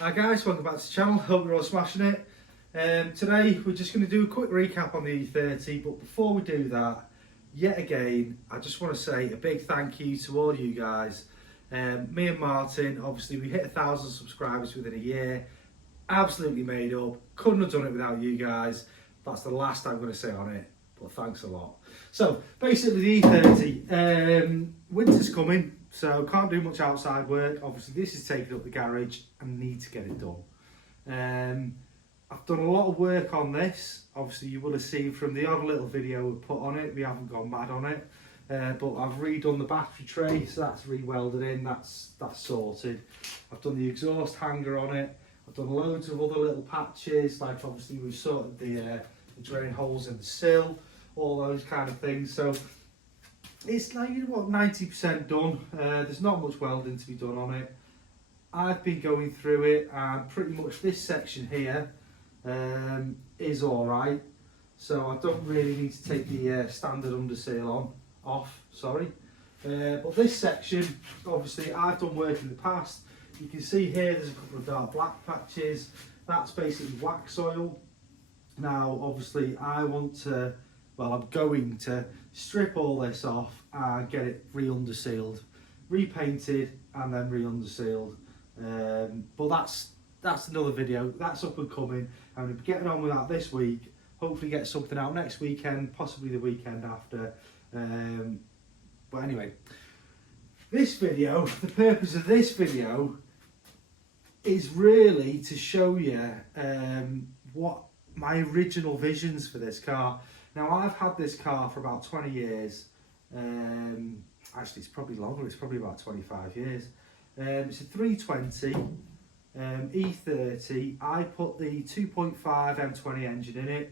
Hi guys, welcome back to the channel. Hope you're all smashing it. Today we're just going to do a quick recap on the E30, but before we do that, yet again, I just want to say a big thank you to all you guys. Me and Martin, obviously we hit 1,000 subscribers within a year. Absolutely made up. Couldn't have done it without you guys. That's the last I'm going to say on it, but thanks a lot. So basically the E30, winter's coming. So can't do much outside work. Obviously this is taking up the garage and need to get it done. I've done a lot of work on this. Obviously you will have seen from the odd little video we put on it, we haven't gone mad on it. But I've redone the battery tray, so that's re-welded in, that's sorted. I've done the exhaust hanger on it. I've done loads of other little patches, like obviously we've sorted the drain holes in the sill, all those kind of things. So it's like, you know what, 90% done. There's not much welding to be done on it. I've been going through it and pretty much this section here is alright. So I don't really need to take the standard underseal off. But this section, obviously I've done work in the past. You can see here there's a couple of dark black patches. That's basically wax oil. Now obviously I'm going to strip all this off and get it re-undersealed, repainted and then re-undersealed. But that's another video, that's up and coming. I'm going to be getting on with that this week, hopefully get something out next weekend, possibly the weekend after. But anyway, this video, the purpose of this video is really to show you what my original visions for this car. Now I've had this car for about 20 years, actually it's probably longer, it's probably about 25 years. It's a 320 E30, I put the 2.5 M20 engine in it,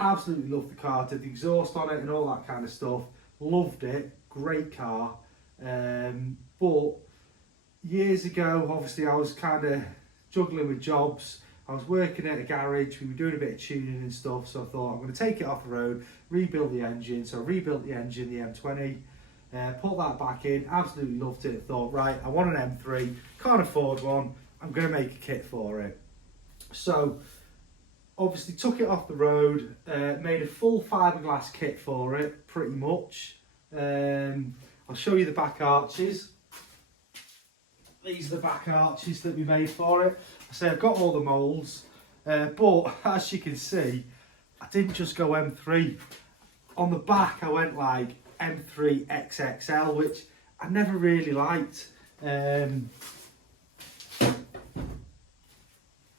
absolutely loved the car, did the exhaust on it and all that kind of stuff, loved it, great car. But years ago, obviously I was kind of juggling with jobs. I was working at a garage, we were doing a bit of tuning and stuff, so I thought I'm going to take it off the road, rebuild the engine. So I rebuilt the engine, the M20, put that back in, absolutely loved it. Thought, right, I want an M3, can't afford one, I'm going to make a kit for it. So obviously took it off the road, made a full fiberglass kit for it, pretty much. I'll show you the back arches. These are the back arches that we made for it. I say I've got all the moulds, but as you can see, I didn't just go M3. On the back I went like M3 XXL, which I never really liked. I'll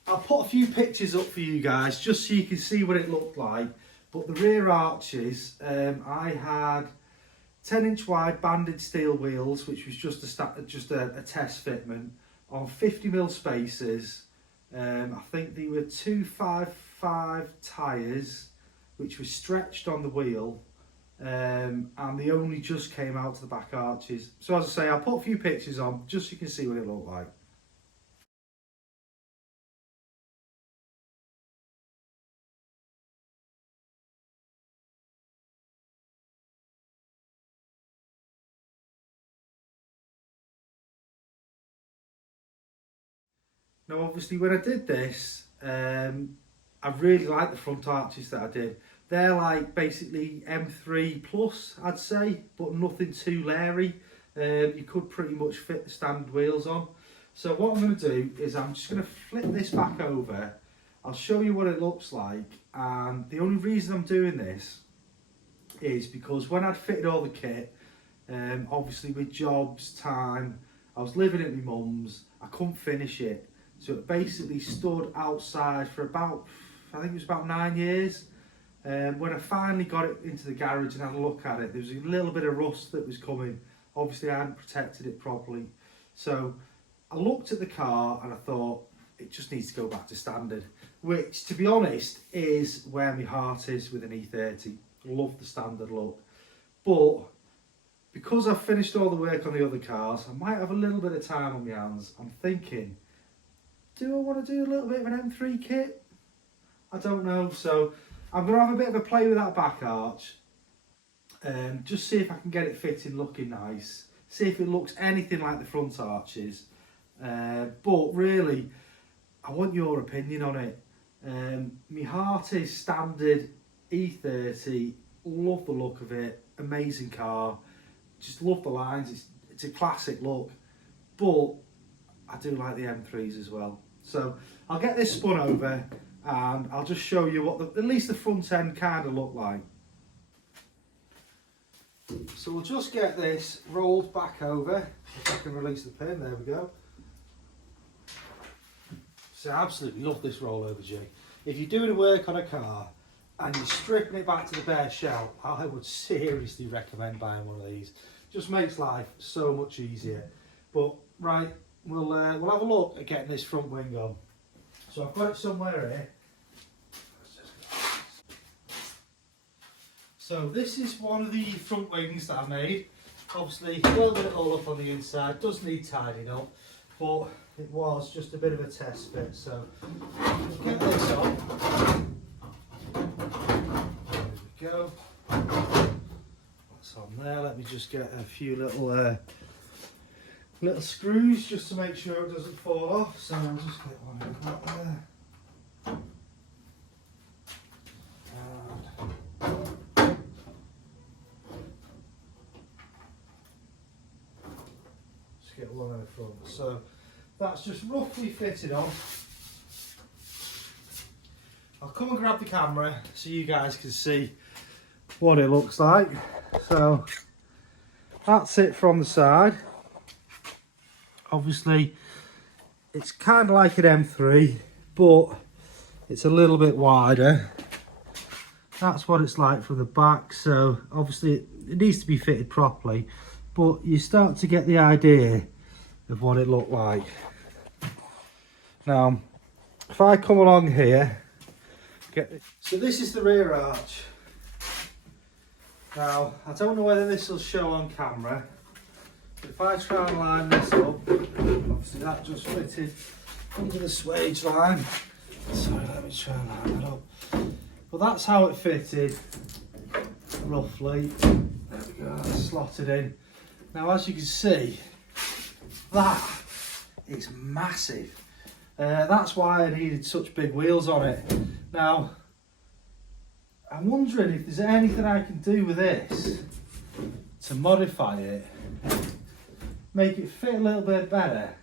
put a few pictures up for you guys just so you can see what it looked like. But the rear arches, I had 10-inch wide banded steel wheels, which was just a test fitment on 50mm spacers. I think they were 255 tyres, which were stretched on the wheel, and they only just came out to the back arches. So as I say, I'll put a few pictures on just so you can see what it looked like. Now obviously when I did this, I really like the front arches that I did. They're like basically M3 plus, I'd say, but nothing too leery. You could pretty much fit the standard wheels on. So what I'm going to do is I'm just going to flip this back over. I'll show you what it looks like, and the only reason I'm doing this is because when I'd fitted all the kit, obviously with jobs, time, I was living at my mum's, I couldn't finish it. So it basically stood outside for about, I think it was about 9 years. When I finally got it into the garage and had a look at it, there was a little bit of rust that was coming. Obviously I hadn't protected it properly. So I looked at the car and I thought, it just needs to go back to standard. Which, to be honest, is where my heart is with an E30. Love the standard look. But because I've finished all the work on the other cars, I might have a little bit of time on my hands. I'm thinking, do I want to do a little bit of an M3 kit? I don't know. So I'm going to have a bit of a play with that back arch. Just see if I can get it fitting looking nice. See if it looks anything like the front arches. But really, I want your opinion on it. My heart is standard E30, love the look of it, amazing car, just love the lines, it's a classic look, but I do like the M3s as well. So I'll get this spun over and I'll just show you what at least the front end kind of look like. So we'll just get this rolled back over, if I can release the pin, there we go. So I absolutely love this rollover jig. If you're doing work on a car and you're stripping it back to the bare shell, I would seriously recommend buying one of these. Just makes life so much easier. But right, we'll have a look at getting this front wing on. So I've got it somewhere here. So this is one of the front wings that I made. Obviously welded it all up on the inside, does need tidying up, but it was just a bit of a test fit. So we'll get this on. There we go. That's on there. Let me just get a few little screws just to make sure it doesn't fall off. So I'll just get one out there. Get one in the front. So that's just roughly fitted on. I'll come and grab the camera so you guys can see what it looks like. So that's it from the side. Obviously it's kind of like an M3, but it's a little bit wider. That's what it's like from the back. So obviously it needs to be fitted properly, but you start to get the idea of what it looked like. Now, if I come along here, so this is the rear arch. Now, I don't know whether this will show on camera, but if I try and line this up, obviously that just fitted under the swage line. Sorry, let me try and line that up. But that's how it fitted, roughly. There we go, that's slotted in. Now, as you can see, that is massive. That's why I needed such big wheels on it. Now, I'm wondering if there's anything I can do with this to modify it, make it fit a little bit better,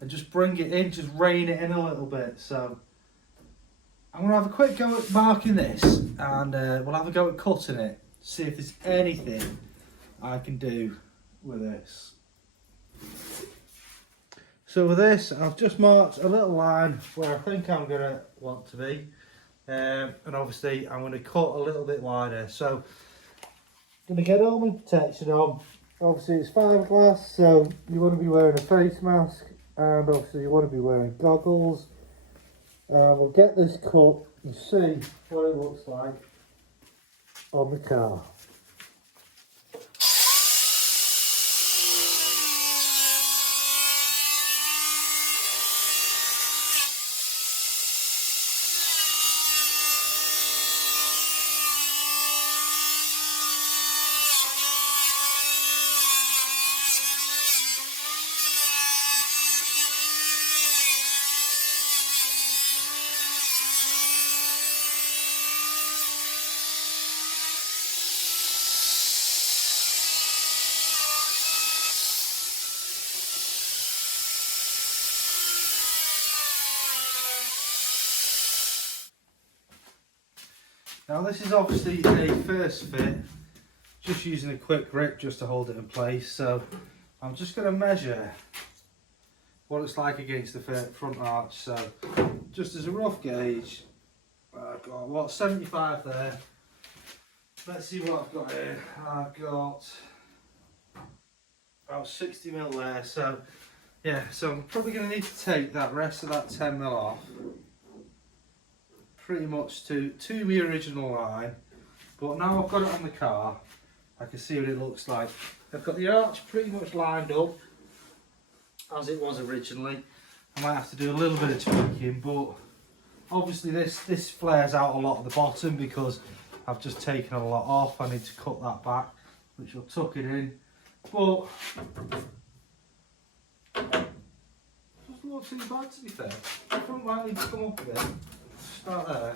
and just bring it in, just rein it in a little bit. So I'm going to have a quick go at marking this, and we'll have a go at cutting it, see if there's anything I can do with this. So with this, I've just marked a little line where I think I'm going to want to be, and obviously I'm going to cut a little bit wider. So I'm going to get all my protection on. Obviously it's fiberglass, so you want to be wearing a face mask, and obviously you want to be wearing goggles. We'll get this cut and see what it looks like on the car. Now this is obviously a first fit, just using a quick grip just to hold it in place. So I'm just going to measure what it's like against the front arch. So just as a rough gauge, I've got what, 75 there. Let's see what I've got here. I've got about 60 mil there. So yeah, so I'm probably going to need to take that rest of that 10 mil off, pretty much to my original line. But now I've got it on the car, I can see what it looks like. I've got the arch pretty much lined up as it was originally. I might have to do a little bit of tweaking, but obviously this flares out a lot at the bottom because I've just taken a lot off. I need to cut that back, which will tuck it in. But just look too bad, to be fair. The front might need to come up a bit. Start there.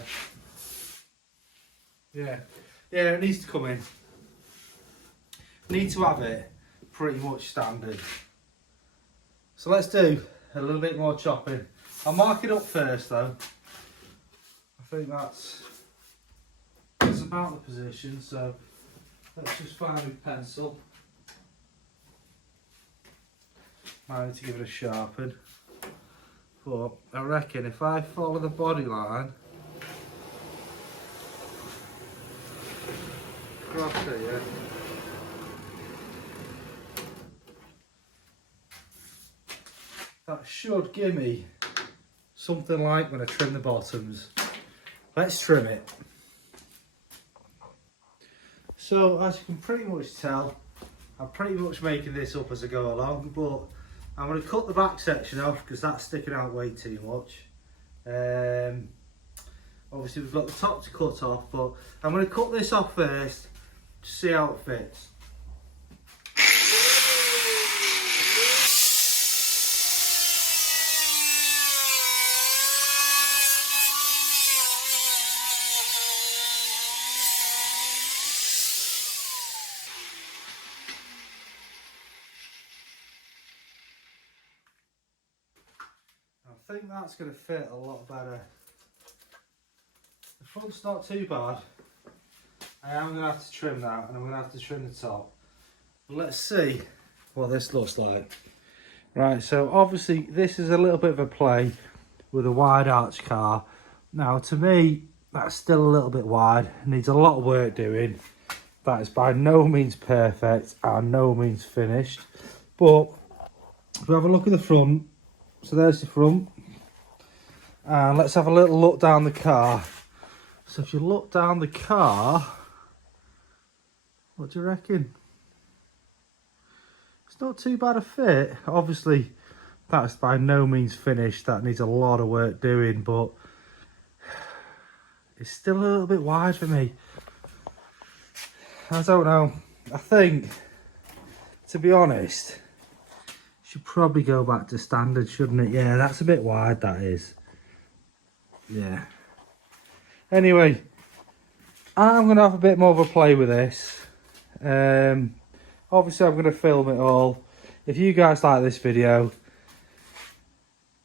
Yeah, it needs to come in. Need to have it pretty much standard. So let's do a little bit more chopping. I'll mark it up first though. I think that's about the position, so let's just find a pencil. Might need to give it a sharpen. But I reckon if I follow the body line across here, that should give me something like when I trim the bottoms. Let's trim it. So as you can pretty much tell, I'm pretty much making this up as I go along, but I'm going to cut the back section off because that's sticking out way too much. Obviously we've got the top to cut off, but I'm going to cut this off first to see how it fits. I think that's going to fit a lot better. The front's not too bad. I am going to have to trim that, and I'm going to have to trim the top. But let's see what this looks like. Right, so obviously this is a little bit of a play with a wide arch car. Now to me, that's still a little bit wide. It needs a lot of work doing. That is by no means perfect and no means finished. But if we have a look at the front, so there's the front, and let's have a little look down the car. So if you look down the car, what do you reckon? It's not too bad a fit. Obviously that's by no means finished, that needs a lot of work doing, but it's still a little bit wide for me. I don't know, I think, to be honest, should probably go back to standard, shouldn't it? Yeah, that's a bit wide, that is. Yeah. Anyway, I'm going to have a bit more of a play with this. Obviously, I'm going to film it all. If you guys like this video,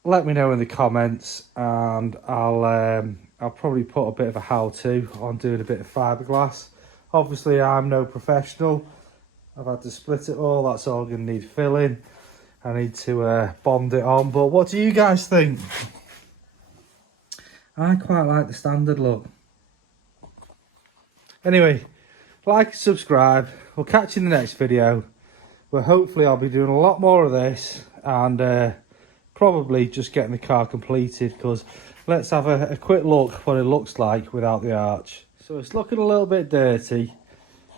let me know in the comments, and I'll probably put a bit of a how-to on doing a bit of fiberglass. Obviously, I'm no professional. I've had to split it all. That's all going to need filling. I need to bond it on, but what do you guys think? I quite like the standard look. Anyway, like and subscribe. We'll catch you in the next video, where hopefully I'll be doing a lot more of this, and probably just getting the car completed, because let's have a quick look what it looks like without the arch. So it's looking a little bit dirty,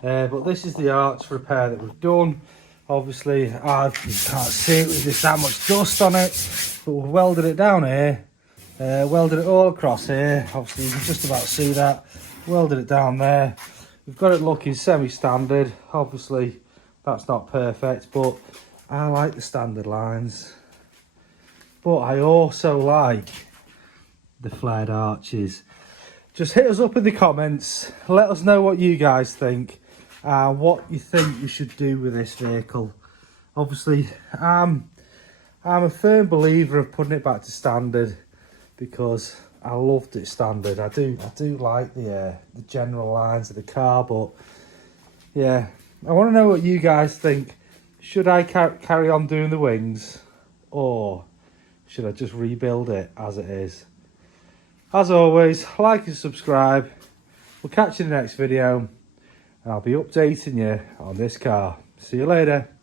but this is the arch repair that we've done. Obviously, you can't see it with this that much dust on it, but we've welded it down here, welded it all across here. Obviously, you can just about see that. Welded it down there. We've got it looking semi-standard. Obviously, that's not perfect, but I like the standard lines. But I also like the flared arches. Just hit us up in the comments. Let us know what you guys think. What you think you should do with this vehicle. Obviously, I'm a firm believer of putting it back to standard, because I loved it standard. I do like the general lines of the car, but yeah, I want to know what you guys think. Should I carry on doing the wings, or should I just rebuild it as it is? As always, like and subscribe. We'll catch you in the next video, and I'll be updating you on this car. See you later.